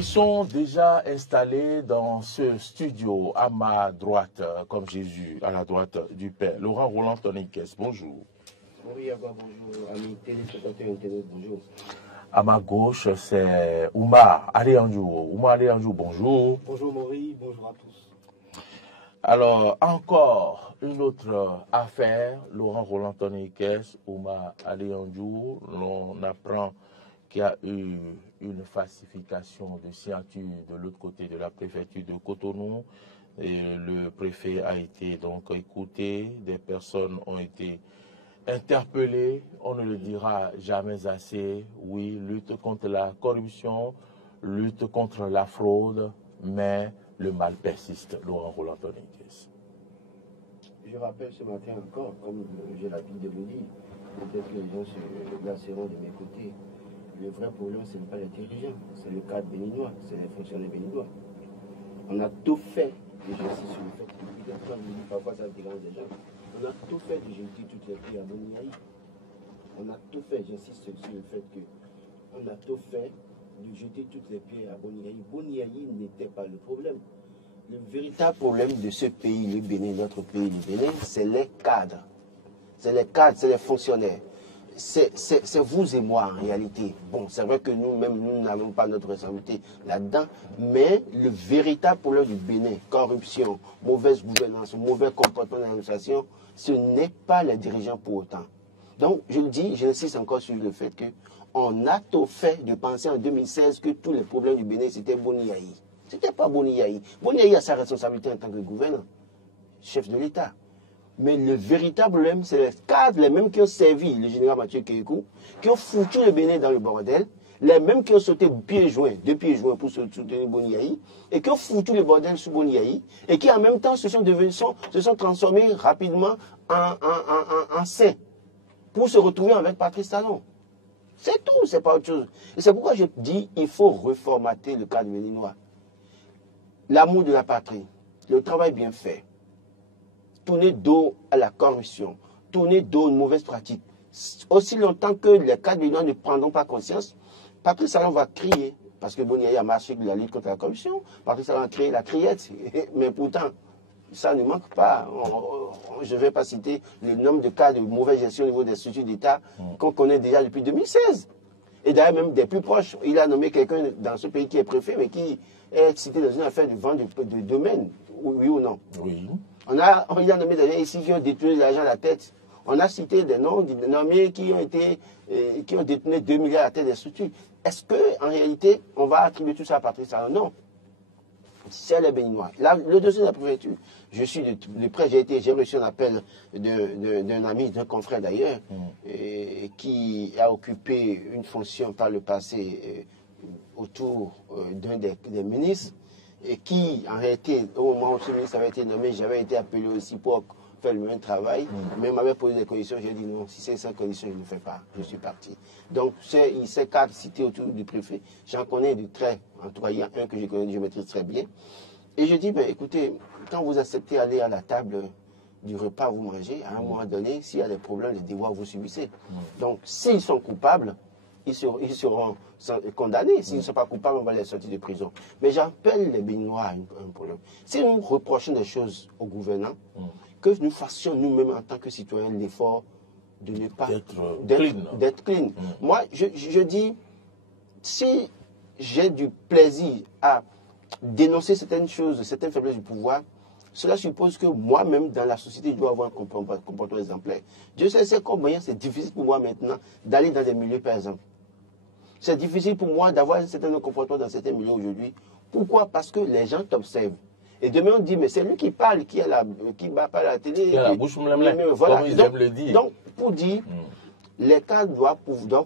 Ils sont déjà installés dans ce studio à ma droite, comme Jésus, à la droite du Père. Laurent Roland Toniques, bonjour. Oui, bonjour, amis téléspectateurs internet, bonjour. À ma gauche, c'est Oumar Alianjou. Oumar Alianjou, bonjour. Bonjour Maurice, bonjour à tous. Alors, encore une autre affaire, Laurent Roland Toniques, Oumar Alianjou. On apprend qu'il y a eu une falsification de signature de l'autre côté de la préfecture de Cotonou. Et le préfet a été donc écouté, des personnes ont été interpellées, on ne le dira jamais assez. Oui, lutte contre la corruption, lutte contre la fraude, mais le mal persiste. Laurent Roland Toniques. Je rappelle ce matin encore, comme j'ai l'habitude de le dire, peut-être que les gens se lasseront de mes côtés. Le vrai problème, ce n'est pas les dirigeants, c'est le cadre béninois, c'est les fonctionnaires béninois. On a tout fait, et j'insiste sur le fait que parfois ça dérange les gens, on a tout fait de jeter toutes les filles à Boniaï. On a tout fait, j'insiste sur le fait que on a tout fait de jeter toutes les pierres à Boniaï. Boniaï n'était pas le problème. Le véritable problème de ce pays, le Bénin, notre pays, le Bénin, c'est les cadres. C'est les cadres, c'est les fonctionnaires. C'est vous et moi en réalité. Bon, c'est vrai que nous-mêmes, nous n'avons pas notre responsabilité là-dedans, mais le véritable problème du Bénin, corruption, mauvaise gouvernance, mauvais comportement de l'administration, ce n'est pas les dirigeants pour autant. Donc, je le dis, j'insiste encore sur le fait qu'on a tout fait de penser en 2016 que tous les problèmes du Bénin, c'était Boniaï. Ce n'était pas Boniaï. Boniaï a sa responsabilité en tant que gouverneur, chef de l'État. Mais le véritable problème, c'est les cadres, les mêmes qui ont servi le général Mathieu Kékou, qui ont foutu le Bénin dans le bordel, les mêmes qui ont sauté deux pieds joints pour soutenir Boniaï, et qui ont foutu le bordel sous Boniaï, et qui en même temps se sont transformés rapidement en saints, pour se retrouver avec Patrice Talon. C'est tout, c'est pas autre chose. Et c'est pourquoi je dis qu'il faut reformater le cadre béninois. L'amour de la patrie, le travail bien fait, tourner dos à la corruption, tourner dos aux mauvaises pratiques. Aussi longtemps que les cadres béninois ne prendront pas conscience, Patrice Talon va crier, parce que Boniaï a marché de la lutte contre la corruption, Patrice Talon a créé la criette, mais pourtant, ça ne manque pas. Je ne vais pas citer le nombre de cas de mauvaise gestion au niveau des structures d'État qu'on connaît déjà depuis 2016. Et d'ailleurs, même des plus proches, il a nommé quelqu'un dans ce pays qui est préfet, mais qui est cité dans une affaire de vente de domaine, oui ou non? Oui. Il a nommé des gens ici qui ont détenu l'argent à la tête. On a cité des noms nommés qui ont détenu 2 milliards à la tête des structures. Est-ce qu'en réalité, on va attribuer tout ça à Patrice Talon? Non. C'est les Béninois. Là, le dossier de la préfecture, je suis de près, j'ai reçu un appel d'un ami, d'un confrère d'ailleurs, qui a occupé une fonction par le passé autour d'un des ministres, et qui, en réalité, au moment où ce ministre avait été nommé, j'avais été appelé aussi pour faire le même travail, mais m'avait posé des conditions, j'ai dit non, si c'est sans condition, je ne fais pas, je suis parti. Donc, ces cadres cités autour du préfet, j'en connais de très, en tout cas, il y a un que je connais, je maîtrise très bien, et je dis, ben, écoutez, quand vous acceptez d'aller à la table du repas, vous mangez, à un moment donné, s'il y a des problèmes, des devoirs, vous subissez. Donc, s'ils sont coupables, ils seront condamnés. S'ils ne sont pas coupables, on va les sortir de prison. Mais j'appelle les Béninois à un problème. Si nous reprochons des choses aux gouvernants, que nous fassions nous-mêmes en tant que citoyens l'effort de ne pas d'être clean. Moi, je dis, si j'ai du plaisir à dénoncer certaines choses, certaines faiblesses du pouvoir, cela suppose que moi-même, dans la société, je dois avoir un comportement exemplaire. Je sais combien c'est difficile pour moi maintenant d'aller dans des milieux, par exemple. C'est difficile pour moi d'avoir un certain comportement dans certains milieux aujourd'hui. Pourquoi? Parce que les gens t'observent. Et demain, on dit, mais c'est lui qui parle, qui va parler à la télé. Qui a la bouche voilà. comme ils aiment le dire. Donc, pour dire, les cadres doivent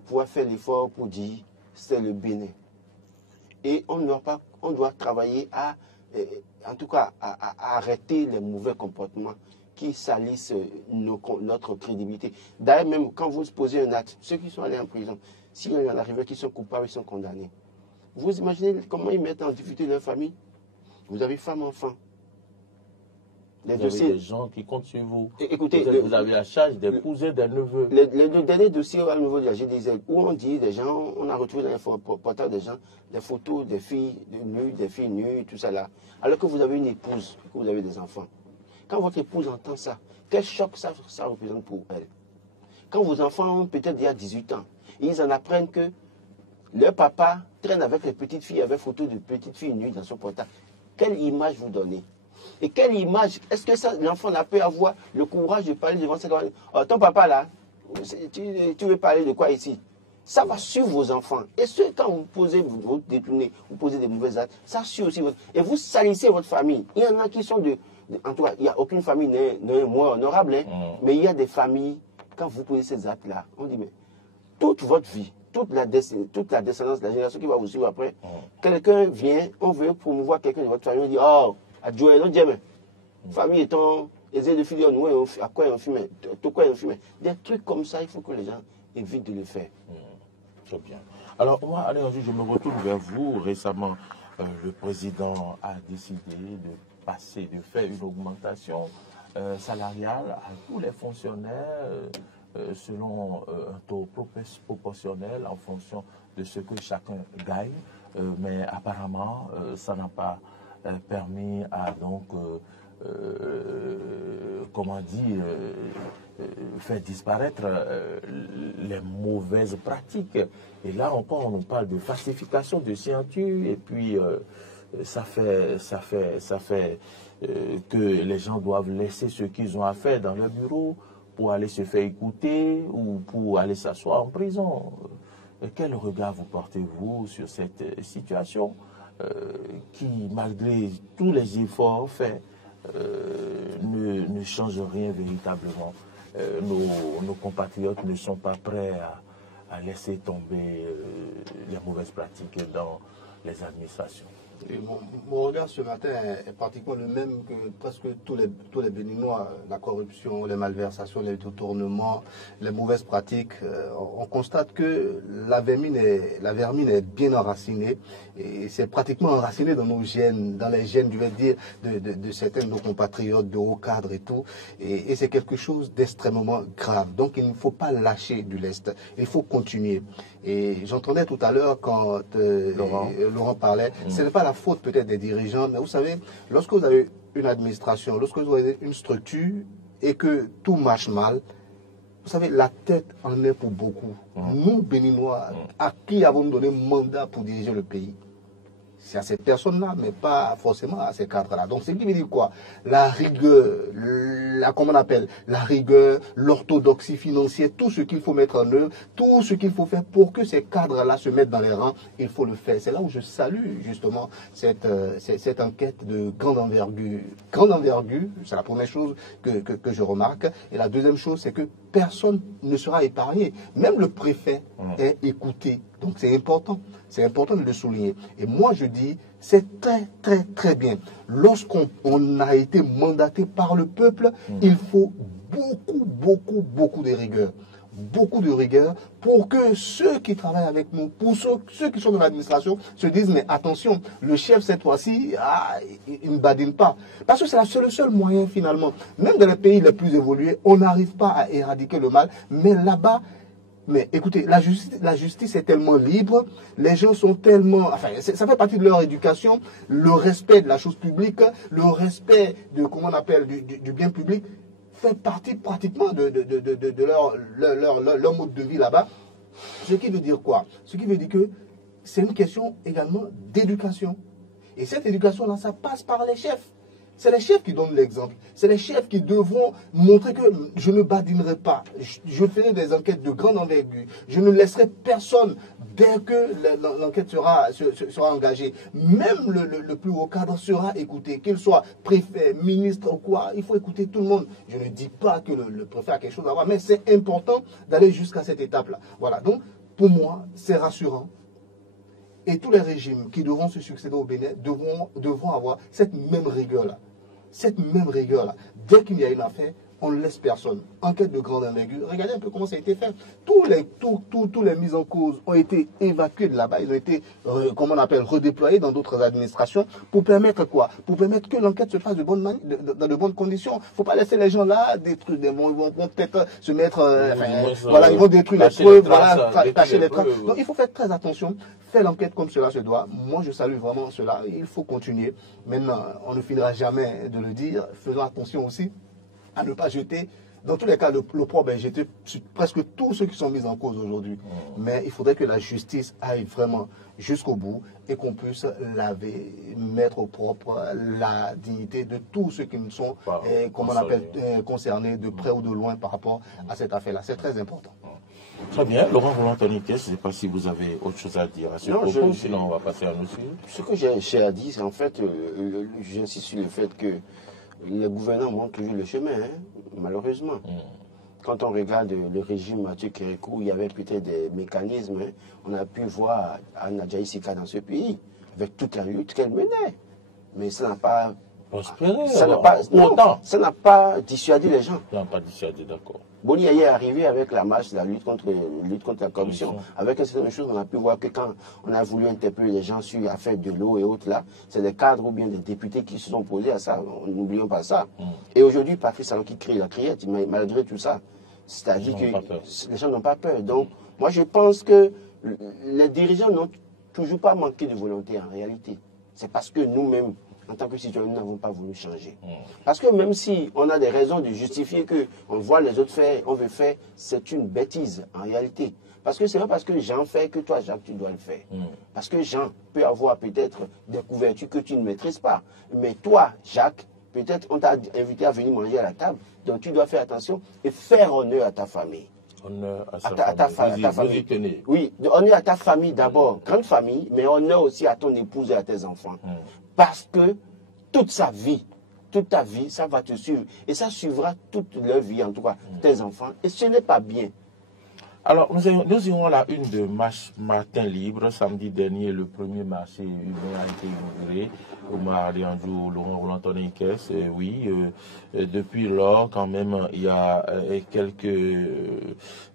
pouvoir faire l'effort pour dire, c'est le Bénin. Et on doit travailler en tout cas, à arrêter les mauvais comportements qui salissent notre crédibilité. D'ailleurs, même quand vous posez un acte, ceux qui sont allés en prison, s'il y en arrive qui sont coupables, ils sont condamnés. Vous imaginez comment ils mettent en difficulté leur famille? Vous avez femme, enfant. Les Vous dossiers, avez des gens qui comptent sur vous. écoutez, Vous avez la charge des cousins, des neveux. le dernier dossier au niveau de la GDZ, où on dit des gens, on a retrouvé dans les portables des gens, des photos des filles nues, des filles nues, tout ça là. Alors que vous avez une épouse, que vous avez des enfants. Quand votre épouse entend ça, quel choc ça représente pour elle? Quand vos enfants ont peut-être déjà 18 ans, ils en apprennent que leur papa traîne avec les petites filles, avec photos de petites filles nues dans son portable. Quelle image vous donnez? Et quelle image, est-ce que l'enfant n'a pu avoir le courage de parler devant ses camarades? Oh, ton papa là, tu veux parler de quoi ici? Ça va suivre vos enfants. Et quand vous détournez, vous posez des mauvais actes, ça suit aussi votre... Et vous salissez votre famille. Il y en a qui sont en tout cas, il n'y a aucune famille n'est moins honorable, hein, mais il y a des familles, quand vous posez ces actes-là, on dit, mais toute votre vie, toute la descendance, la génération qui va vous suivre après, quelqu'un vient, on veut promouvoir quelqu'un de votre famille, on dit, oh, adjoint, non, Dieu, famille étant aisée de filière, nous, à quoi on fume, tout quoi on fume. Des trucs comme ça, il faut que les gens évitent de le faire. Très bien. Alors, moi, allez, je me retourne vers vous. Récemment, le président a décidé de faire une augmentation salariale à tous les fonctionnaires selon un taux proportionnel en fonction de ce que chacun gagne. Mais apparemment, ça n'a pas permis à donc, comment dire, faire disparaître les mauvaises pratiques. Et là encore, on nous parle de falsification de signature et puis ça fait que les gens doivent laisser ce qu'ils ont à faire dans leur bureau pour aller se faire écouter ou pour aller s'asseoir en prison. Quel regard vous portez-vous sur cette situation qui, malgré tous les efforts faits, ne change rien véritablement? Nos compatriotes ne sont pas prêts à laisser tomber les mauvaises pratiques dans les administrations. Et mon regard ce matin est pratiquement le même que presque tous les Béninois. La corruption, les malversations, les détournements, les mauvaises pratiques. On constate que la vermine est bien enracinée. Et c'est pratiquement enraciné dans nos gènes, dans les gènes, je vais dire, de certains de nos compatriotes, de hauts cadres et tout. Et c'est quelque chose d'extrêmement grave. Donc il ne faut pas lâcher du lest. Il faut continuer. Et j'entendais tout à l'heure quand Laurent parlait, ce n'est pas la faute peut-être des dirigeants, mais vous savez, lorsque vous avez une administration, lorsque vous avez une structure et que tout marche mal, vous savez, la tête en est pour beaucoup. Nous, Béninois, à qui avons-nous donné mandat pour diriger le pays? C'est à ces personnes-là, mais pas forcément à ces cadres-là. Donc, c'est qui veut dire quoi? La rigueur, comment on appelle? La rigueur, l'orthodoxie financière, tout ce qu'il faut mettre en œuvre, tout ce qu'il faut faire pour que ces cadres-là se mettent dans les rangs, il faut le faire. C'est là où je salue justement cette enquête de grande envergure. Grande envergure, c'est la première chose que je remarque. Et la deuxième chose, c'est que personne ne sera épargné. Même le préfet est écouté. Donc c'est important de le souligner. Et moi je dis, c'est très très très bien. Lorsqu'on a été mandaté par le peuple, il faut beaucoup de rigueur. Beaucoup de rigueur pour que ceux qui travaillent avec nous, pour ceux qui sont dans l'administration, se disent, mais attention, le chef cette fois-ci, il ne badine pas. Parce que c'est le seul moyen finalement. Même dans les pays les plus évolués, on n'arrive pas à éradiquer le mal, mais là-bas, mais écoutez, la justice est tellement libre, les gens sont tellement... Enfin, ça fait partie de leur éducation, le respect de la chose publique, le respect de, comment on appelle, du bien public, fait partie pratiquement de leur mode de vie là-bas. Ce qui veut dire quoi? Ce qui veut dire que c'est une question également d'éducation. Et cette éducation-là, ça passe par les chefs. C'est les chefs qui donnent l'exemple. C'est les chefs qui devront montrer que je ne badinerai pas. Je ferai des enquêtes de grande envergure. Je ne laisserai personne dès que l'enquête sera engagée. Même le plus haut cadre sera écouté. Qu'il soit préfet, ministre ou quoi, il faut écouter tout le monde. Je ne dis pas que le préfet a quelque chose à voir, mais c'est important d'aller jusqu'à cette étape-là. Voilà, donc pour moi, c'est rassurant. Et tous les régimes qui devront se succéder au Bénin devront avoir cette même rigueur-là. Cette même rigueur-là. Dès qu'il y a une affaire, on ne laisse personne. Enquête de grande envergure. Regardez un peu comment ça a été fait. Tous les mises en cause ont été évacués de là-bas. Ils ont été, comment on appelle, redéployés dans d'autres administrations pour permettre quoi? Pour permettre que l'enquête se fasse dans de bonnes conditions. Il ne faut pas laisser les gens là détruire. Ils vont peut-être se mettre, voilà, ils vont détruire les preuves, voilà, cacher les traces. Donc il faut faire très attention. Faire l'enquête comme cela se doit. Moi, je salue vraiment cela. Il faut continuer. Maintenant, on ne finira jamais de le dire. Faisons attention aussi à ne pas jeter, dans tous les cas, l'opprobre est jeté sur presque tous ceux qui sont mis en cause aujourd'hui. Mais il faudrait que la justice aille vraiment jusqu'au bout et qu'on puisse laver, mettre au propre la dignité de tous ceux qui nous sont, comme on appelle, concernés de près ou de loin par rapport à cette affaire-là. C'est très important. Très bien. Laurent Roland-Toniquet, je ne sais pas si vous avez autre chose à dire à ce propos, sinon on va passer à nos sujets. Ce que j'ai à dire, c'est en fait, j'insiste sur le fait que les gouvernants montrent toujours le chemin, hein, malheureusement. Quand on regarde le régime Mathieu Kérékou, il y avait peut-être des mécanismes. Hein. On a pu voir Anna Djaïsika dans ce pays, avec toute la lutte qu'elle menait. Mais ça n'a pas... ça n'a pas dissuadé les gens. Ça n'a pas dissuadé, d'accord. Boni est arrivé avec la marche, la lutte contre la corruption. Avec un certain nombre de choses, on a pu voir que quand on a voulu interpeller les gens sur l'affaire de l'eau et autres là, c'est des cadres ou bien des députés qui se sont posés à ça. N'oublions pas ça. Et aujourd'hui, Patrice Talon qui crie la criette, malgré tout ça. C'est-à-dire que les gens n'ont pas peur. Donc, moi, je pense que les dirigeants n'ont toujours pas manqué de volonté en réalité. C'est parce que nous-mêmes, en tant que citoyens, nous n'avons pas voulu changer. Parce que même si on a des raisons de justifier qu'on voit les autres faire, on veut faire, c'est une bêtise en réalité. Parce que c'est pas parce que Jean fait que toi, Jacques, tu dois le faire. Parce que Jean peut avoir peut-être des couvertures que tu ne maîtrises pas. Mais toi, Jacques, peut-être on t'a invité à venir manger à la table. Donc tu dois faire attention et faire honneur à ta famille. Honneur à ta famille. Oui, honneur à ta famille d'abord, grande famille, mais honneur aussi à ton épouse et à tes enfants. Parce que toute sa vie, toute ta vie, ça va te suivre. Et ça suivra toute leur vie, en tout cas, tes enfants. Et ce n'est pas bien. Alors, nous irons à la une de Matin Libre. Samedi dernier, le premier marché humain a été inauguré au Mariandjou, Laurent Roland-Toniquet. Oui, depuis lors, quand même, il y a quelques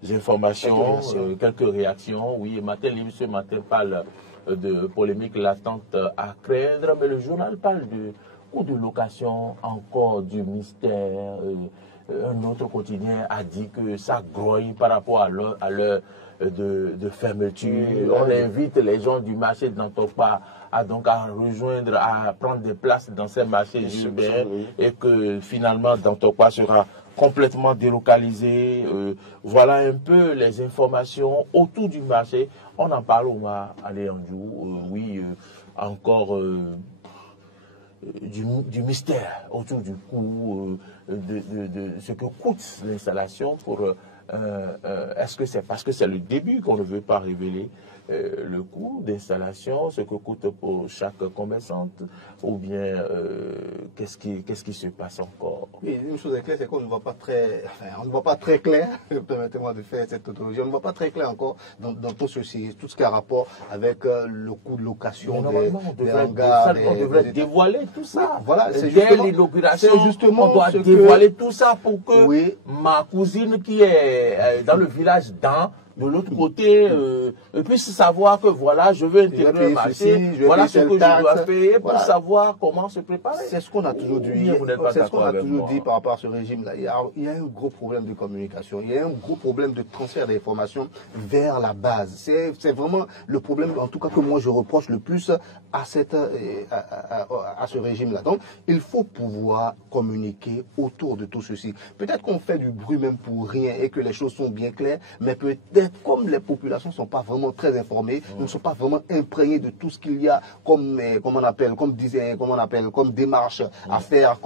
informations, quelques réactions. Oui, Matin Libre, ce matin, parle de polémiques latentes à craindre, mais le journal parle de coût de location, encore du mystère. Un autre quotidien a dit que ça grogne par rapport à l'heure de fermeture. On invite les gens du marché de Nantokpa à rejoindre, à prendre des places dans ces marchés urbains et que finalement Nantokpa sera complètement délocalisé. Voilà un peu les informations autour du marché. On en parle au Mariandjou. Oui, encore du mystère autour du coût, de ce que coûte l'installation pour... est-ce que c'est parce que c'est le début qu'on ne veut pas révéler le coût d'installation, ce que coûte pour chaque commerçante, ou bien qu'est-ce qui se passe encore? Oui, une chose est claire, c'est qu'on ne voit pas très clair, permettez-moi de faire cette autologie, on ne voit pas très clair encore dans tout ceci, tout ce qui a rapport avec le coût de location des hangars. On devrait dévoiler tout ça. Voilà, c'est justement l'inauguration, on doit dévoiler tout ça pour que ma cousine qui est dans le village de l'autre côté, puisse savoir que voilà, je veux intégrer un marché, voilà ce que je dois payer pour savoir comment se préparer. C'est ce qu'on a toujours dit. C'est ce qu'on a toujours dit par rapport à ce régime-là. Il y a un gros problème de communication, il y a un gros problème de transfert d'informations vers la base. C'est vraiment le problème, en tout cas, que moi je reproche le plus à ce régime-là. Donc, il faut pouvoir communiquer autour de tout ceci. Peut-être qu'on fait du bruit même pour rien et que les choses sont bien claires, mais peut-être comme les populations ne sont pas vraiment très informées, ne sont pas vraiment imprégnées de tout ce qu'il y a comme démarche à faire,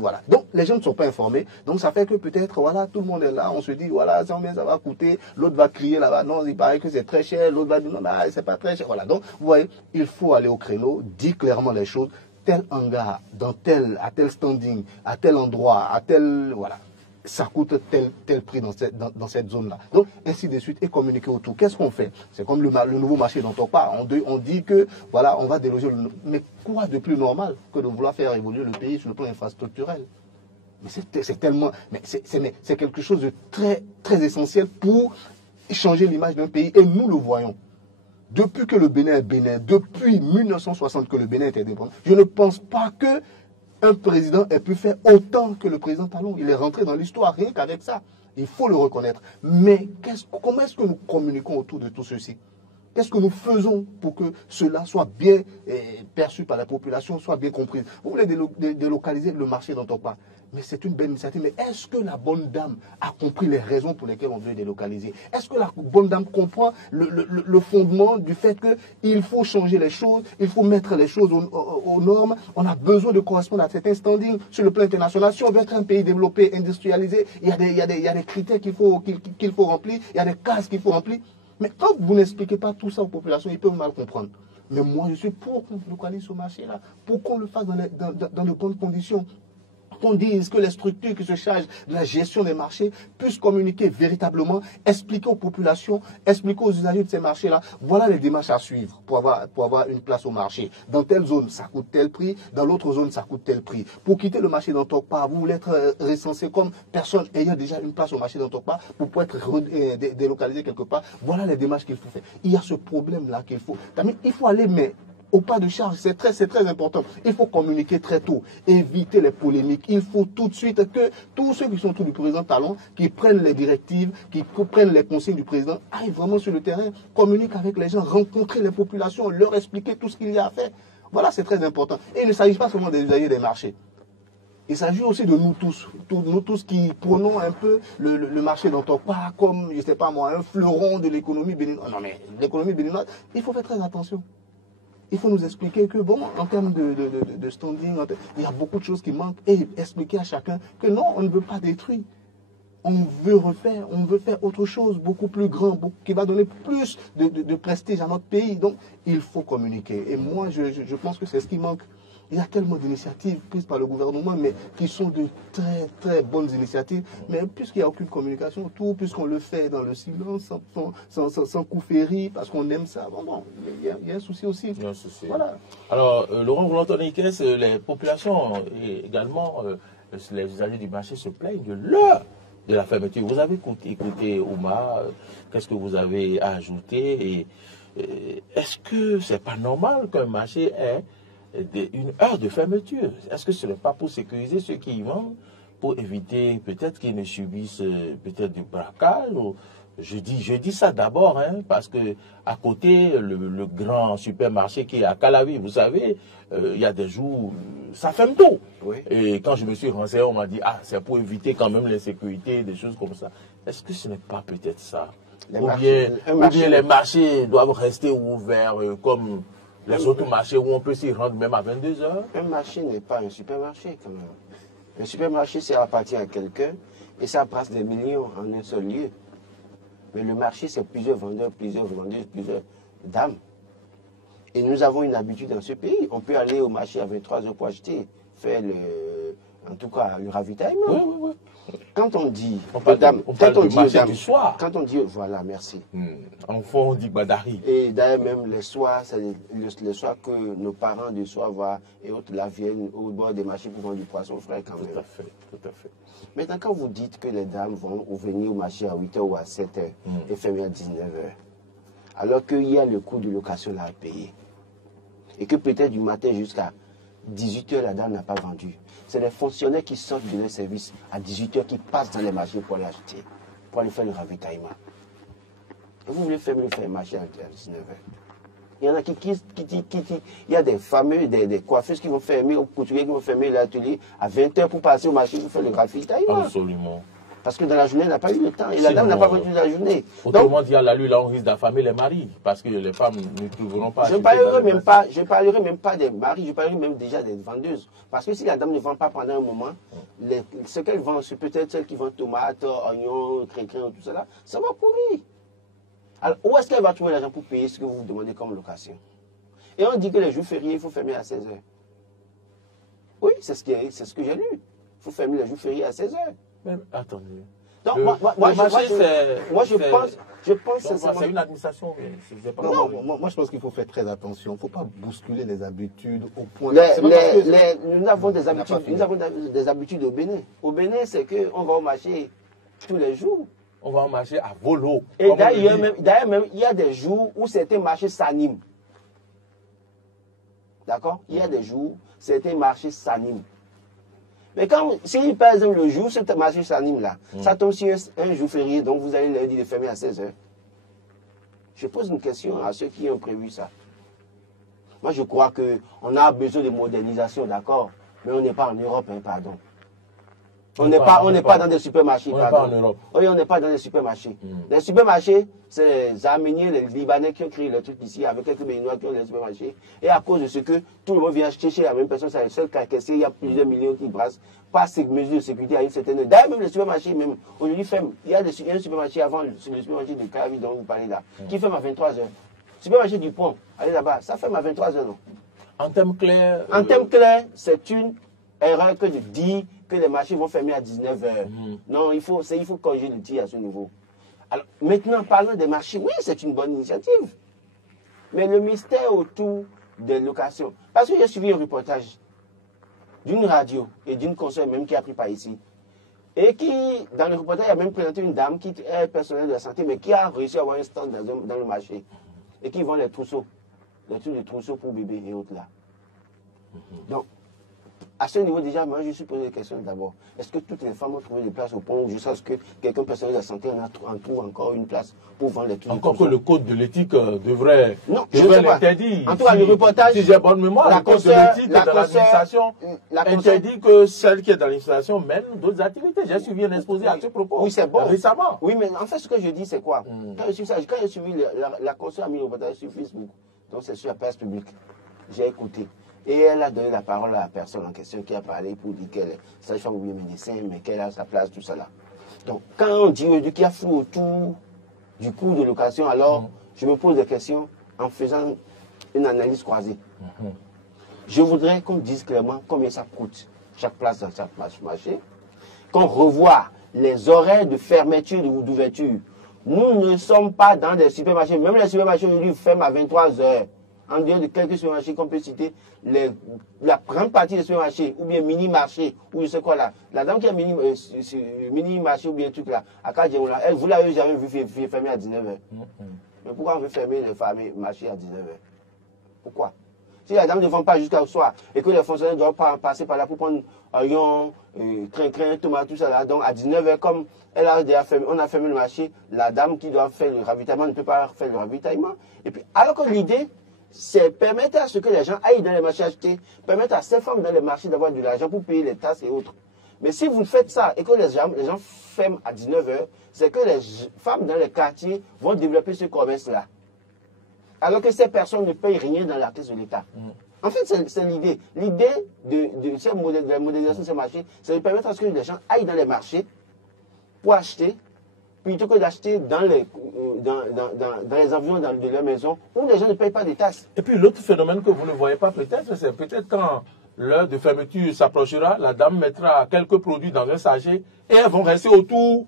voilà. Donc les gens ne sont pas informés, donc ça fait que peut-être voilà, tout le monde est là, on se dit voilà, ça va coûter, l'autre va crier là-bas, non, il paraît que c'est très cher, l'autre va dire non, c'est pas très cher, voilà. Donc vous voyez, il faut aller au créneau, dire clairement les choses, tel hangar, à tel standing, à tel endroit, à tel, voilà. Ça coûte tel prix dans cette zone-là. Donc, ainsi de suite, et communiquer autour. Qu'est-ce qu'on fait? C'est comme le nouveau marché dont on parle. On dit que, voilà, on va déloger. Mais quoi de plus normal que de vouloir faire évoluer le pays sur le plan infrastructurel? Mais c'est tellement, mais c'est quelque chose de très, très essentiel pour changer l'image d'un pays. Et nous le voyons. Depuis que le Bénin est Bénin, depuis 1960 que le Bénin est indépendant, je ne pense pas qu'un président ait pu faire autant que le président Talon. Il est rentré dans l'histoire rien qu'avec ça. Il faut le reconnaître. Mais comment est-ce que nous communiquons autour de tout ceci? Qu'est-ce que nous faisons pour que cela soit bien perçu par la population, soit bien compris? Vous voulez délocaliser le marché d'Antokpa, mais c'est une belle initiative. Mais est-ce que la bonne dame a compris les raisons pour lesquelles on veut délocaliser? Est-ce que la bonne dame comprend le fondement du fait qu'il faut changer les choses, il faut mettre les choses aux normes? On a besoin de correspondre à certains standings sur le plan international. Si on veut être un pays développé, industrialisé, il y a des critères qu'il faut remplir, il y a des cases qu'il faut remplir. Mais quand vous n'expliquez pas tout ça aux populations, ils peuvent mal comprendre. Mais moi, je suis pour qu'on localise ce marché-là, pour qu'on le fasse dans de bonnes conditions. Qu'on dise que les structures qui se chargent de la gestion des marchés puissent communiquer véritablement, expliquer aux populations, expliquer aux usagers de ces marchés-là. Voilà les démarches à suivre pour avoir une place au marché. Dans telle zone, ça coûte tel prix. Dans l'autre zone, ça coûte tel prix. Pour quitter le marché d'Antokpa, vous voulez être recensé comme personne ayant déjà une place au marché d'Antokpa pour pouvoir être délocalisé quelque part. Voilà les démarches qu'il faut faire. Il y a ce problème-là qu'il faut. Il faut aller, mais au pas de charge, c'est très important. Il faut communiquer très tôt, éviter les polémiques. Il faut tout de suite que tous ceux qui sont autour du président Talon, qui prennent les directives, qui prennent les consignes du président, aillent vraiment sur le terrain, communiquent avec les gens, rencontrer les populations, leur expliquer tout ce qu'il y a à faire. Voilà, c'est très important. Et il ne s'agit pas seulement des usagers des marchés. Il s'agit aussi de nous tous qui prenons un peu le marché d'Antokpa comme, je ne sais pas moi, un fleuron de l'économie béninoise. Non mais l'économie béninoise, il faut faire très attention. Il faut nous expliquer que, bon, en termes de standing, il y a beaucoup de choses qui manquent et expliquer à chacun que non, on ne veut pas détruire. On veut refaire, on veut faire autre chose, beaucoup plus grand, qui va donner plus de prestige à notre pays. Donc, il faut communiquer. Et moi, je pense que c'est ce qui manque. Il y a tellement d'initiatives prises par le gouvernement, mais qui sont de très, très bonnes initiatives. Mais puisqu'il n'y a aucune communication autour, puisqu'on le fait dans le silence, sans coup féri, parce qu'on aime ça, bon, il y a un souci aussi. Il y a un souci. Voilà. Alors, Laurent Roland-Toniquès, les populations et également les usagers du marché se plaignent de la fermeture. Vous avez écouté Ouma, qu'est-ce que vous avez à ajouter? Et est-ce que c'est pas normal qu'un marché ait une heure de fermeture? Est-ce que ce n'est pas pour sécuriser ceux qui y vendent, pour éviter peut-être qu'ils ne subissent peut-être du braquage? Je dis ça d'abord, hein, parce que à côté, le grand supermarché qui est à Calavi, vous savez, il y a des jours où ça ferme tôt. Oui. Et quand je me suis renseigné, on m'a dit, ah, c'est pour éviter quand même l'insécurité, des choses comme ça. Est-ce que ce n'est pas peut-être ça? Ou bien les marchés doivent rester ouverts comme les autres marchés où on peut s'y rendre même à 22 h? Un marché n'est pas un supermarché quand même. Un supermarché, ça appartient à quelqu'un et ça brasse des millions en un seul lieu. Mais le marché, c'est plusieurs vendeurs, plusieurs vendeuses, plusieurs dames. Et nous avons une habitude dans ce pays. On peut aller au marché à 23 h pour acheter, faire en tout cas le ravitaillement. Oui, oui, oui. Quand on dit, du soir. Quand on dit, voilà, merci. En fond, on dit badari. Et d'ailleurs, même les soirs, c'est les soirs que nos parents de soir voient et autres là viennent au bord des marchés pour vendre du poisson frais quand même. Tout à fait, tout à fait. Maintenant, quand vous dites que les dames vont venir au marché à 8 h ou à 7 h et fermer à 19 h, alors qu'il y a le coût de location là à payer, et que peut-être du matin jusqu'à 18 h, la dame n'a pas vendu. C'est les fonctionnaires qui sortent de leur service à 18 h qui passent dans les marchés pour aller acheter, pour aller faire le ravitaillement. Et vous voulez fermer le marché à 19 h. Il y en a qui il y a des fameux, des coiffeuses qui vont fermer, ou couturiers qui vont fermer l'atelier à 20 h pour passer au marché pour faire le ravitaillement. Absolument. Parce que dans la journée, elle n'a pas eu le temps. Et la dame n'a pas vendu la journée. Autrement dit, à la lutte, là, on risque d'affamer les maris. Parce que les femmes ne trouveront pas. Je ne parlerai même pas des maris, je parlerai même déjà des vendeuses. Parce que si la dame ne vend pas pendant un moment, ce qu'elle vend, c'est peut-être celle qui vend tomates, oignons, créquins, tout cela, ça va pourrir. Alors, où est-ce qu'elle va trouver l'argent pour payer ce que vous vous demandez comme location? Et on dit que les jours fériés, il faut fermer à 16 h. Oui, c'est ce que j'ai lu. Il faut fermer les jours fériés à 16 h. Même, attendez. Donc, Le marché, je pense c'est une administration. Moi, je pense qu'il faut faire très attention. Il ne faut pas bousculer les habitudes au point. Nous avons des habitudes au Bénin. Au Bénin, c'est qu'on va au marché tous les jours. On va au marché à volo. Et d'ailleurs, même, il y a des jours où certains marchés s'animent. D'accord? Il y a des jours, certains marchés s'animent. Mais si par exemple le jour où ce marché s'anime là, ça tombe sur un jour férié, donc vous allez leur dire de fermer à 16h. Je pose une question à ceux qui ont prévu ça. Moi je crois qu'on a besoin de modernisation, d'accord, mais on n'est pas en Europe, hein, pardon. On n'est pas dans des supermarchés. On n'est pas en Europe. Oui, on n'est pas dans des supermarchés. Les supermarchés, c'est les Arméniens, les Libanais qui ont créé le truc ici, avec quelques Béninois qui ont les supermarchés. Et à cause de ce que tout le monde vient acheter chez la même personne, c'est le seul caissier, il y a plusieurs millions qui brassent. Pas ces mesures de sécurité à une certaine. D'ailleurs, même les supermarchés, même, aujourd'hui, ferment. Il y a un supermarché avant, le supermarché de Caravi dont vous parlez là, qui ferme à 23h. Supermarché du Pont, allez là-bas, ça ferme à 23h, non? En termes clairs. En termes clairs, c'est une erreur que de dire que les marchés vont fermer à 19h. Non, il faut corriger le tir à ce niveau. Alors, maintenant, parlons des marchés, oui, c'est une bonne initiative. Mais le mystère autour des locations, parce que j'ai suivi un reportage d'une radio et d'une consoeur même qui a pris par ici, et qui, dans le reportage, a même présenté une dame qui est personnelle de la santé, mais qui a réussi à avoir un stand dans le marché, et qui vend les trousseaux, les trucs de trousseaux pour bébés et autres là. Donc, à ce niveau, déjà, moi, je me suis posé des questions d'abord. Est-ce que toutes les femmes ont trouvé des places au point où je sais que quelqu'un personnel de la santé en trouve encore une place pour vendre les trucs? Encore que le code de l'éthique devrait l'interdire. En tout cas, le reportage. Si j'ai bonne mémoire, le code de l'éthique de l'administration interdit que celle qui est dans l'administration mène d'autres activités. J'ai suivi un exposé à ce propos. Oui, c'est bon. Récemment. Oui, mais en fait, ce que je dis, c'est quoi? Quand j'ai suivi la consoeur a mis le reportage sur Facebook, donc c'est sur la place publique. J'ai écouté. Et elle a donné la parole à la personne en question qui a parlé pour dire qu'elle est sage-femme ou bien médecin, mais qu'elle a sa place, tout ça là. Donc, quand on dit qu'il y a flou autour du coût de location, alors je me pose des questions en faisant une analyse croisée. Je voudrais qu'on dise clairement combien ça coûte chaque place dans chaque marché, qu'on revoie les horaires de fermeture ou d'ouverture. Nous ne sommes pas dans des supermarchés, même les supermarchés aujourd'hui ferment à 23h. En dehors de quelques supermarchés qu'on peut citer, la grande partie des supermarchés, ou bien mini-marché, ou je sais quoi là. La dame qui a mini-marché ou bien truc là, à Kadjeoula, vous l'avez jamais vu fermer à 19h. Mais pourquoi on veut fermer le marché à 19h? Pourquoi? Si la dame ne vend pas jusqu'au soir et que les fonctionnaires doivent passer par là pour prendre oignon, crin, tomate, tout ça là, donc à 19h, comme elle a déjà fermé, on a fermé le marché, la dame qui doit faire le ravitaillement ne peut pas faire le ravitaillement. Et puis, alors que l'idée, c'est permettre à ce que les gens aillent dans les marchés acheter, permettre à ces femmes dans les marchés d'avoir de l'argent pour payer les tasses et autres. Mais si vous faites ça et que les gens ferment à 19h, c'est que les femmes dans les quartiers vont développer ce commerce-là. Alors que ces personnes ne payent rien dans la caisse de l'État. En fait, c'est l'idée. L'idée de la modernisation de ces marchés, c'est de permettre à ce que les gens aillent dans les marchés pour acheter, plutôt que d'acheter dans les environs de leur maison où les gens ne payent pas des taxes. Et puis l'autre phénomène que vous ne voyez pas peut-être, c'est peut-être quand l'heure de fermeture s'approchera, la dame mettra quelques produits dans un sachet et elles vont rester autour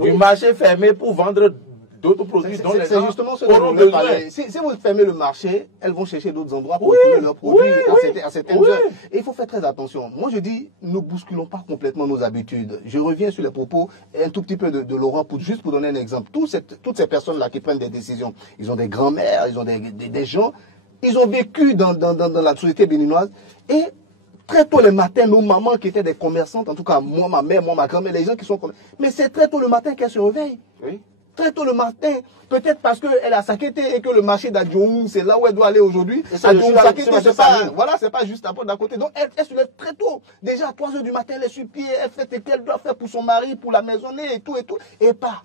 du marché fermé pour vendre d'autres produits dont les gens justement ce dont on veut parler. Si vous fermez le marché, elles vont chercher d'autres endroits pour trouver leurs produits à certaines heures. Et il faut faire très attention. Moi, je dis, ne bousculons pas complètement nos habitudes. Je reviens sur les propos un tout petit peu de Laurent, juste pour donner un exemple. Toutes ces personnes-là qui prennent des décisions, ils ont des grands-mères, ils ont des gens, ils ont vécu dans la société béninoise et très tôt le matin, nos mamans qui étaient des commerçantes, en tout cas moi, ma mère, moi, ma grand-mère, les gens qui sont commerçants, mais c'est très tôt le matin qu'elles se réveillent. Oui. Très tôt le matin, peut-être parce qu'elle a Sakété et que le marché d'Adjoum, c'est là où elle doit aller aujourd'hui. Voilà, c'est pas juste d'à côté. Donc elle se lève très tôt. Déjà à 3 h du matin, elle est sur pied, elle fait ce qu'elle doit faire pour son mari, pour la maisonnée et tout. Et pas.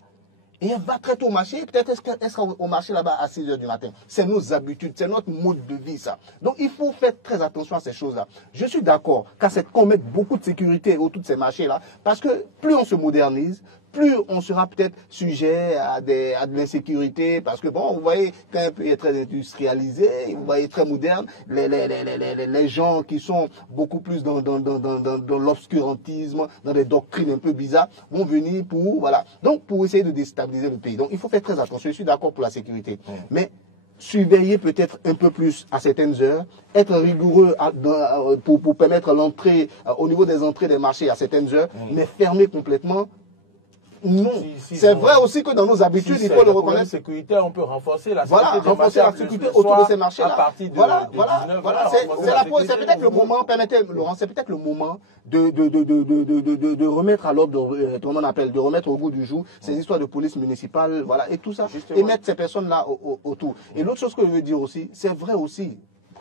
Et elle va très tôt au marché, peut-être elle sera au marché là-bas à 6 h du matin. C'est nos habitudes, c'est notre mode de vie, ça. Donc il faut faire très attention à ces choses-là. Je suis d'accord qu'on mette beaucoup de sécurité autour de ces marchés-là, parce que plus on se modernise, plus on sera peut-être sujet à de l'insécurité, parce que bon, vous voyez, quand un pays est très industrialisé, vous voyez, très moderne, les gens qui sont beaucoup plus dans l'obscurantisme, dans des doctrines un peu bizarres, vont venir pour, voilà, donc pour essayer de déstabiliser le pays. Donc il faut faire très attention, je suis d'accord pour la sécurité, mais surveiller peut-être un peu plus à certaines heures, être rigoureux pour permettre l'entrée, au niveau des entrées des marchés à certaines heures, mais fermer complètement. Non, c'est vrai aussi que dans nos habitudes, il faut le reconnaître. Sécurité, on peut renforcer la sécurité, renforcer la sécurité autour de ces marchés-là. À partir de 19, c'est peut-être le moment, permettez, Laurent, c'est peut-être le moment de remettre à l'ordre, comment on appelle, de remettre au goût du jour ces histoires de police municipale, voilà, et tout ça, et mettre ces personnes-là autour. Et l'autre chose que je veux dire aussi, c'est vrai aussi,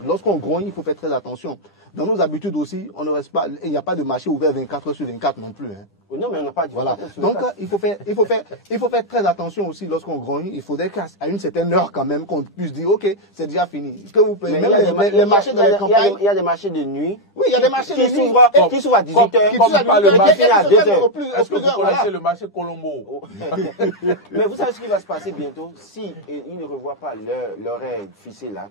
lorsqu'on grogne, il faut faire très attention. Dans nos habitudes aussi, on ne reste pas, il n'y a pas de marché ouvert 24 heures sur 24 non plus. Hein. Non, mais on n'a pas dit. Voilà. Donc, il faut faire très attention aussi lorsqu'on grogne. Il faudrait qu'à une certaine heure quand même, qu'on puisse dire, ok, c'est déjà fini. Que vous pouvez, même les marchés de la campagne. Il y a des marchés de nuit. Oui, il y a des marchés de nuit. Qui s'ouvrent à 18h. Comme pas le marché à 2h. Est-ce que vous connaissez le marché Colombo? Mais vous savez ce qui va se passer bientôt? Si ils ne revoient pas leur fichier là,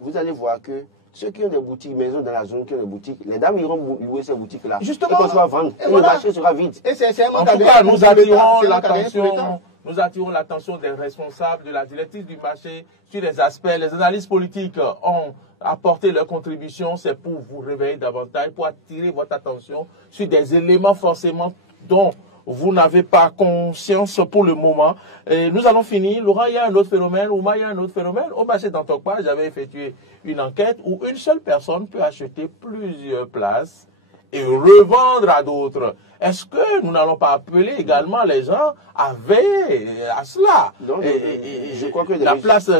vous allez voir que ceux qui ont des boutiques, maisons dans la zone qui ont des boutiques, les dames iront louer ces boutiques-là. Justement. Et qu'on se va vendre. Et le marché sera vide. Et c'est un en tout cas, nous attirons l'attention des responsables de la directrice du marché sur les aspects. Les analystes politiques ont apporté leur contribution. C'est pour vous réveiller davantage, pour attirer votre attention sur des éléments forcément dont vous n'avez pas conscience pour le moment. Et nous allons finir. Laurent, il y a un autre phénomène. Ouma, il y a un autre phénomène. Au marché d'Antokpa, j'avais effectué une enquête où une seule personne peut acheter plusieurs places et revendre à d'autres. Est-ce que nous n'allons pas appeler également les gens à veiller à cela? Non, je crois que la place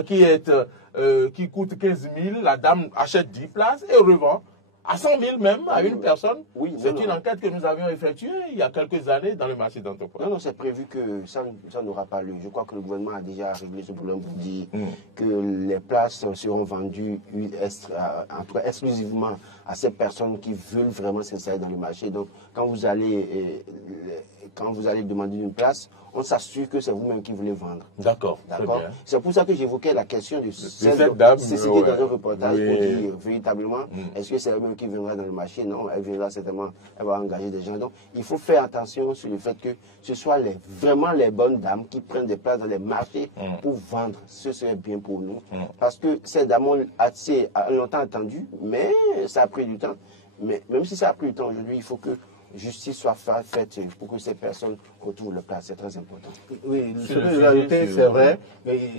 qui coûte 15 000, la dame achète 10 places et revend à 100 000 même à une personne. Oui, c'est une enquête que nous avions effectuée il y a quelques années dans le marché d'Antokpa. Non, c'est prévu que ça n'aura pas lieu. Je crois que le gouvernement a déjà réglé ce problème pour dire que les places seront vendues exclusivement à ces personnes qui veulent vraiment s'installer dans le marché. Donc, quand vous allez demander une place, on s'assure que c'est vous-même qui voulez vendre. D'accord. C'est pour ça que j'évoquais la question de cette dame. C'est cité dans un reportage pour dire véritablement, est-ce que c'est elle-même qui viendra dans le marché? Non, elle viendra certainement, elle va engager des gens. Donc, il faut faire attention sur le fait que ce soit vraiment les bonnes dames qui prennent des places dans les marchés pour vendre. Ce serait bien pour nous. Parce que ces dames ont assez longtemps attendu, mais ça a pris du temps. Mais même si ça a pris du temps aujourd'hui, il faut que justice soit faite pour que ces personnes retrouvent le place. C'est très important. Oui, ce que je veux ajouter, c'est vrai.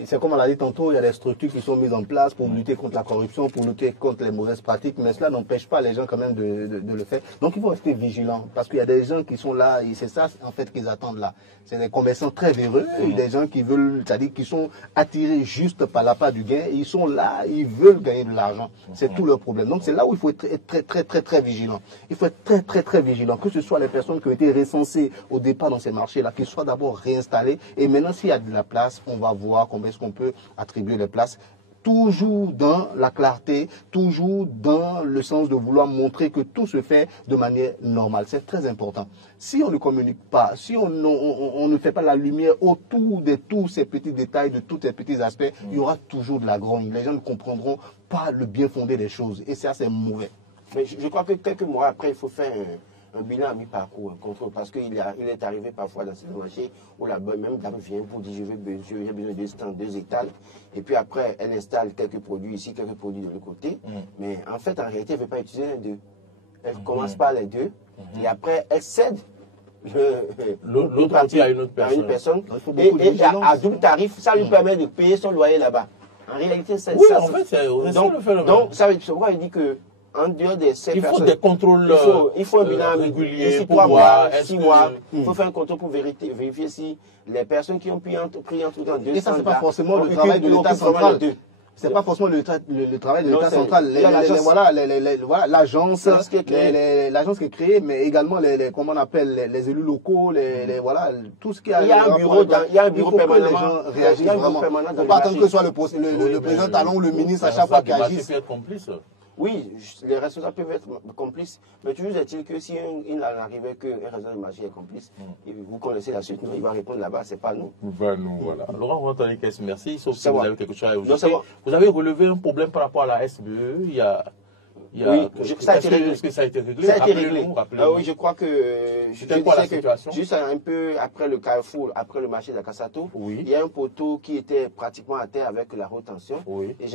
C'est comme on l'a dit tantôt, il y a des structures qui sont mises en place pour lutter contre la corruption, pour lutter contre les mauvaises pratiques, mais cela n'empêche pas les gens quand même de le faire. Donc il faut rester vigilant, parce qu'il y a des gens qui sont là, et c'est ça en fait qu'ils attendent là. C'est des commerçants très véreux, des gens qui veulent, c'est-à-dire qui sont attirés juste par l'appât du gain, ils sont là, ils veulent gagner de l'argent. C'est tout leur problème. Donc c'est là où il faut être très vigilant. Il faut être très vigilant. Que ce soit les personnes qui ont été recensées au départ dans ces marchés-là, qu'ils soient d'abord réinstallés. Et maintenant, s'il y a de la place, on va voir combien est-ce qu'on peut attribuer les places. Toujours dans la clarté, toujours dans le sens de vouloir montrer que tout se fait de manière normale. C'est très important. Si on ne communique pas, si on ne fait pas la lumière autour de tous ces petits détails, de tous ces petits aspects, il y aura toujours de la grogne. Les gens ne comprendront pas le bien fondé des choses. Et ça, c'est mauvais. Mais je crois que quelques mois après, il faut faire un bilan à mi-parcours, un contrôle, parce qu'il est arrivé parfois dans ces marchés où la même dame vient pour dire j'ai besoin de stands, 2 étals, et puis après elle installe quelques produits ici, quelques produits de l'autre côté, mais en fait en réalité elle ne veut pas utiliser les deux. Elle commence par les deux, et après elle cède l'autre partie à une autre personne. Et à double tarif, ça lui permet de payer son loyer là-bas. En réalité, c'est ça. En fait, c'est le phénomène. Donc, ça veut dire pourquoi il dit que en dehors de ces personnes, il faut des contrôles il faut un bilan régulier ici, pour 3 mois, 6 mois. Il faut faire un contrôle pour vérifier si les personnes qui ont pris entre temps 200. Et ça, c'est pas forcément le travail de l'État central. C'est pas forcément le travail de l'État central. Voilà, l'agence qui est créée, mais également comment on appelle les élus locaux, voilà, tout ce qui a. Il y a un bureau permanent. Les gens réagissent vraiment. Il ne faut pas attendre que ce soit le président Talon ou le ministre à chaque fois qui agisse. Peut être complice. Oui, les responsables peuvent être complices, mais toujours est-il que si il n'arrivait qu'un responsable de marché est complice, et vous connaissez la suite, non, il va répondre là-bas, c'est pas nous. Ben, nous, voilà. Laurent Roland-Tony Kess, merci. Sauf si vous avez quelque chose à ajouter. Non, vous avez relevé un problème par rapport à la SBE. Oui, ça a été réglé. Est-ce que ça a été réglé? Ça a été réglé. Rappelez-nous. Oui, je crois que... C'était quoi la situation? Juste un peu après le Carrefour, après le marché d'Akasato, oui. Il y a un poteau qui était pratiquement à terre avec la haute tension. Oui. Et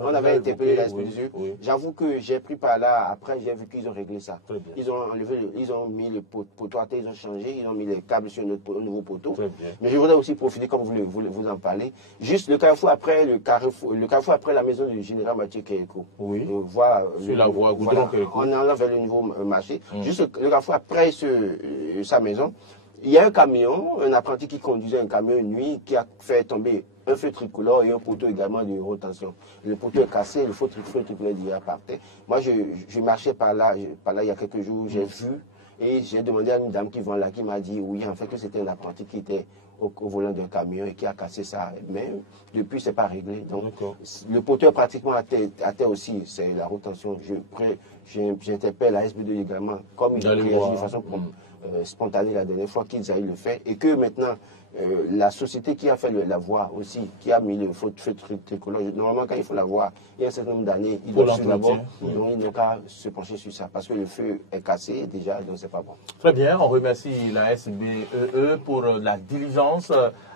on avait interpellé la SPDU. Oui. J'avoue que j'ai pris par là, après j'ai vu qu'ils ont réglé ça. Très bien. Ils ont enlevé, ils ont mis le poteau à terre, ils ont changé, ils ont mis les câbles sur un nouveau poteau. Très bien. Mais je voudrais aussi profiter, comme vous en parlez, juste le Carrefour après après la maison du général Mathieu Kéhéko. Oui. Sur la voie Goudron Kéhéko. On en a vers le nouveau marché. Juste le Carrefour après sa maison, il y a un camion, un apprenti qui conduisait un camion une nuit qui a fait tomber un feu tricolore et un poteau également de haute tension. Le poteau est cassé, le feu tricolore d'hier par terre. Moi, je marchais par là il y a quelques jours, j'ai vu et j'ai demandé à une dame qui vend là, qui m'a dit oui, en fait, que c'était un apprenti qui était au volant d'un camion et qui a cassé ça. Mais depuis, c'est pas réglé. Donc, le poteau est pratiquement à terre aussi, c'est la haute tension. J'interpelle la SB2 également, comme ils ont réagi de façon spontanée la dernière fois qu'ils aient le fait, et que maintenant, la société qui a fait la voie aussi, qui a mis le feu tricolore, normalement quand il faut la voie, il y a un certain nombre d'années, ils doivent sur la voie, donc ils n'ont qu'à se pencher sur ça, parce que le feu est cassé déjà, donc c'est pas bon. Très bien, on remercie la SBEE pour la diligence.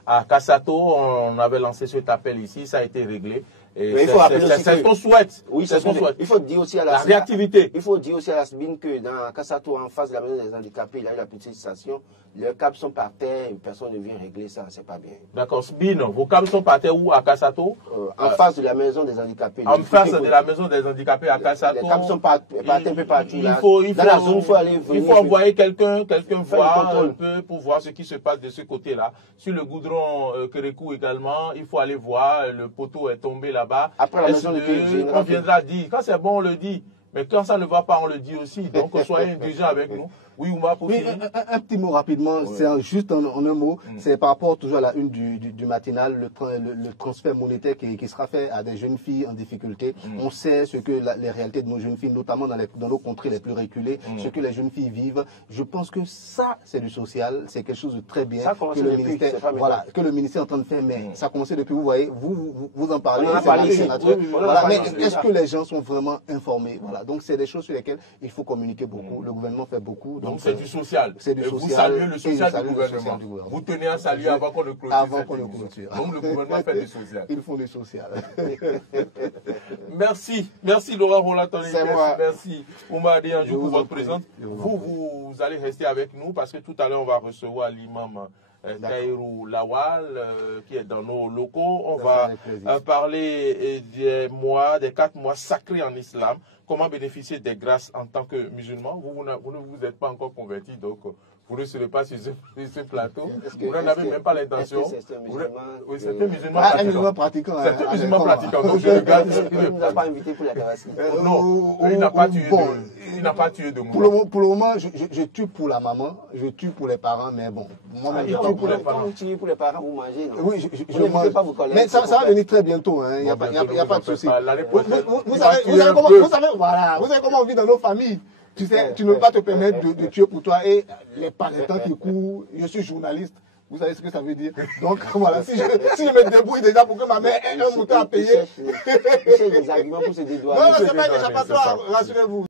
À Kassato, on avait lancé cet appel ici, ça a été réglé. C'est ce qu'on souhaite. Oui, c'est ce qu'on souhaite. Il faut dire aussi à la réactivité. Il faut dire aussi à la SBIN que dans Kassato, en face de la maison des handicapés, il y a eu la petite station. Les câbles sont par terre, personne ne vient régler ça, c'est pas bien. D'accord, SBIN, vos câbles sont par terre où à Kassato? En face de la maison des handicapés. En face de la maison des handicapés à Kassato. Les câbles sont par terre un peu partout. Dans la zone, il faut envoyer quelqu'un voir un peu pour voir ce qui se passe de ce côté-là. Sur le goudron Kéhéko également, il faut aller voir, le poteau est tombé là-bas. Après la maison de on viendra dire, quand c'est bon on le dit, mais quand ça ne va pas on le dit aussi, donc soyez indulgents avec nous. Oui, Ouma, pour finir. Un petit mot rapidement, c'est juste en un mot, c'est par rapport toujours à la une du matinal, le transfert monétaire qui sera fait à des jeunes filles en difficulté. On sait ce que les réalités de nos jeunes filles, notamment dans nos contrées les plus reculées, ce que les jeunes filles vivent. Je pense que ça, c'est du social, c'est quelque chose de très bien que le ministère, que le ministère est en train de faire, mais ça a commencé depuis, vous voyez, vous en parlez, mais est-ce que les gens sont vraiment informés? Voilà, donc c'est des choses sur lesquelles il faut communiquer beaucoup, le gouvernement fait beaucoup. Donc c'est du social. Vous saluez le social du gouvernement. Vous tenez à saluer avant qu'on le clôture. Donc le gouvernement fait du social. Ils font du social. Merci Laurent Roland-Tony Kess. Merci Ouma Adéanjou pour votre présence. Vous allez rester avec nous parce que tout à l'heure on va recevoir l'imam Tahirou Lawal qui est dans nos locaux. On va parler des 4 mois sacrés en islam. Comment bénéficier des grâces en tant que musulman. Vous ne vous êtes pas encore converti, donc vous ne serez pas sur ce plateau. Vous n'en avez même pas l'intention. Oui, c'est un musulman pratiquant. C'est un musulman pratiquant. Donc je regarde. Il ne nous a pas invité pour la grâce. Non, il n'a pas tué de moi. Pour le moment, je tue pour la maman, je tue pour les parents, mais bon. Moi-même, je tue pour les parents. Vous tuez pour les parents, vous mangez, non? Oui, je mange. Mais ça va venir très bientôt, il n'y a pas de souci. Vous savez comment on vit dans nos familles. Tu sais, tu ne peux pas te permettre de tuer pour toi et les temps qui courent. Je suis journaliste. Vous savez ce que ça veut dire. Donc voilà, si je me débrouille déjà pour que ma mère ait un mouton à payer. C'est des arguments pour se dédouaner. Non, c'est pas une échappatoire, rassurez-vous.